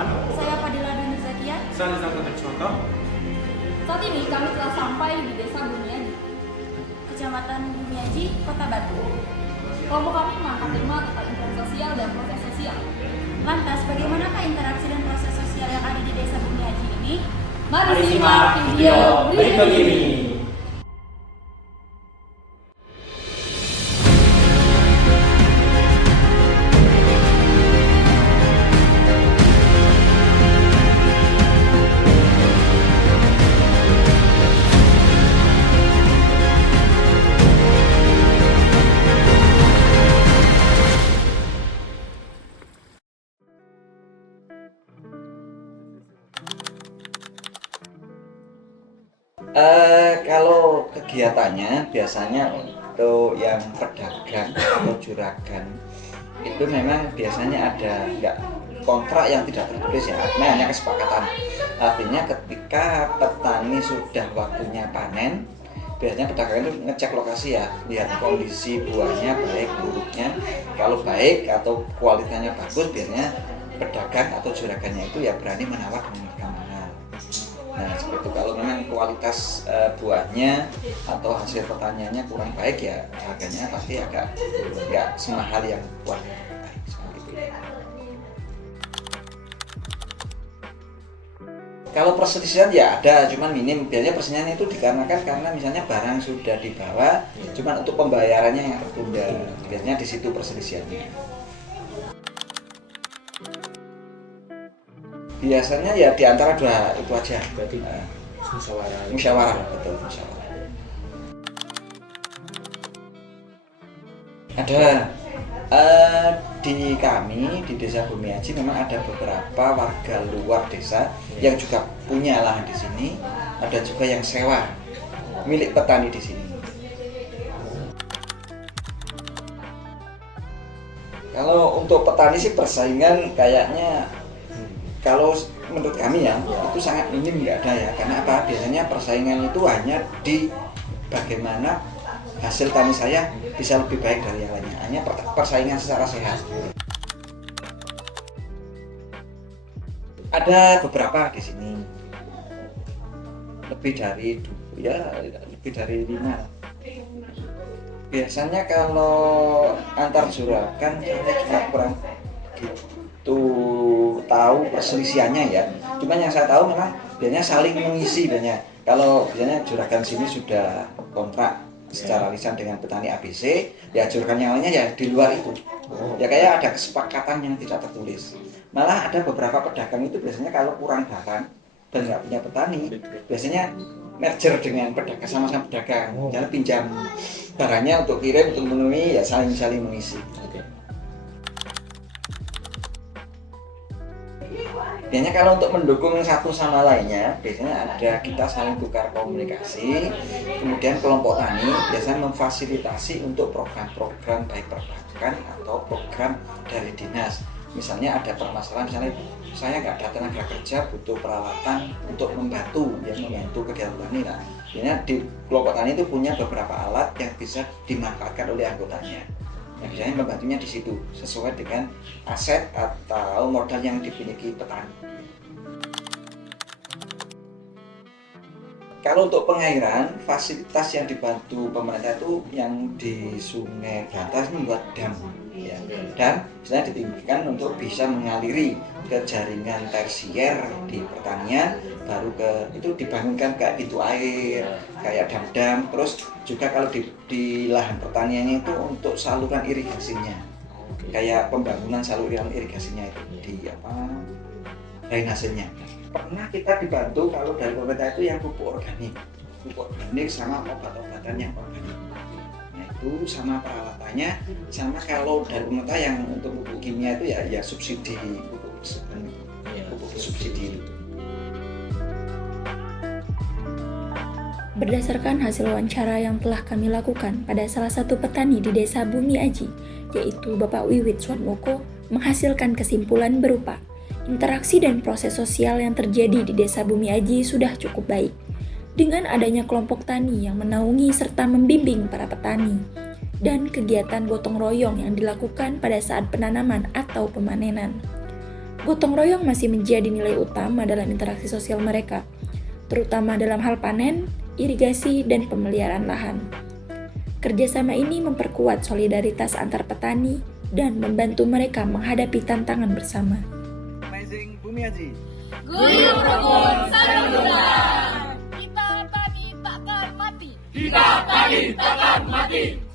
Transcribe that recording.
perkenalkan. Saya Fadila Dwi Zakia. Saya Rizal Contoh. Saat ini kami telah sampai di Desa Bumiaji, Kecamatan Bumiaji, Kota Batu. Kelompok kami mengangkat tema tentang interaksi sosial dan proses sosial. Lantas, bagaimanakah interaksi dan proses sosial yang ada di Desa Bumiaji ini? Mari simak video berikut ini. Kalau kegiatannya biasanya untuk yang pedagang atau juragan itu memang biasanya ada nggak kontrak yang tidak tertulis ya, hanya kesepakatan. Artinya ketika petani sudah waktunya panen, biasanya pedagang itu ngecek lokasi ya, lihat kondisi buahnya baik buruknya. Kalau baik atau kualitasnya bagus, biasanya pedagang atau juragannya itu ya berani menawar dengan harga mahal. Nah seperti itu. Kalau memang kualitas buahnya atau hasil pertaniannya kurang baik ya harganya pasti agak nggak semahal yang kualitas baik seperti itu. Kalau perselisihan ya ada, cuman minim. Biasanya perselisihan itu dikarenakan karena misalnya barang sudah dibawa, cuman untuk pembayarannya yang tertunda. Biasanya di situ perselisihannya. Biasanya ya di antara dua itu aja. Berarti Musyawarah, betul, musyawarah. Ada di kami di Desa Bumiaji memang ada beberapa warga luar desa yang juga punya lahan di sini. Ada juga yang sewa milik petani di sini. Kalau untuk petani sih persaingan kayaknya kalau menurut kami ya itu sangat minim, nggak ada ya. Karena apa? Biasanya persaingan itu hanya di bagaimana hasil tani saya bisa lebih baik dari yang lainnya. Hanya persaingan secara sehat. Ada beberapa di sini, lebih dari 5. Biasanya kalau antar juragan saya juga kurang gitu tahu perselisihannya ya. Cuma yang saya tahu memang biasanya saling mengisi banyak. Kalau biasanya juragan sini sudah kontrak secara lisan dengan petani ABC, ya juragan yang lainnya ya di luar itu. Ya kayak ada kesepakatan yang tidak tertulis. Malah ada beberapa pedagang itu biasanya kalau kurang barang dan nggak punya petani, biasanya merger dengan pedagang, sama-sama pedagang, jadi pinjam barangnya untuk kirim untuk memenuhi, ya saling mengisi. Biasanya kalau untuk mendukung satu sama lainnya, biasanya ada kita saling tukar komunikasi. Kemudian kelompok tani biasanya memfasilitasi untuk program-program baik perbankan atau program dari dinas. Misalnya ada permasalahan, misalnya saya nggak ada tenaga kerja, butuh peralatan untuk membantu kegiatan tani. Nah, biasanya di kelompok tani itu punya beberapa alat yang bisa dimanfaatkan oleh anggotanya. Yang biasanya membantunya di situ sesuai dengan aset atau modal yang dimiliki petani. Kalau untuk pengairan, fasilitas yang dibantu pemerintah itu yang di Sungai Brantas membuat dam, ya. Dan misalnya ditinggikan untuk bisa mengaliri ke jaringan tersier di pertanian, baru ke itu dibangunkan kayak pintu air, kayak dam-dam. Terus juga kalau di lahan pertaniannya itu untuk saluran irigasinya, kayak pembangunan saluran irigasinya itu di drainasenya. Pernah kita dibantu kalau dari pemerintah itu yang pupuk organik sama obat-obatan yang organik. Nah itu sama peralatannya, sama kalau dari pemerintah yang untuk pupuk kimia itu ya subsidi pupuk subsidi itu. Berdasarkan hasil wawancara yang telah kami lakukan pada salah satu petani di Desa Bumiaji, yaitu Bapak Wiwit Swanmoko, menghasilkan kesimpulan berupa interaksi dan proses sosial yang terjadi di Desa Bumiaji sudah cukup baik, dengan adanya kelompok tani yang menaungi serta membimbing para petani, dan kegiatan gotong royong yang dilakukan pada saat penanaman atau pemanenan. Gotong royong masih menjadi nilai utama dalam interaksi sosial mereka, terutama dalam hal panen, irigasi, dan pemeliharaan lahan. Kerjasama ini memperkuat solidaritas antar petani dan membantu mereka menghadapi tantangan bersama. Amazing Bumi Aji. Guyup rukun saling bergerak. Kita tani takkan mati.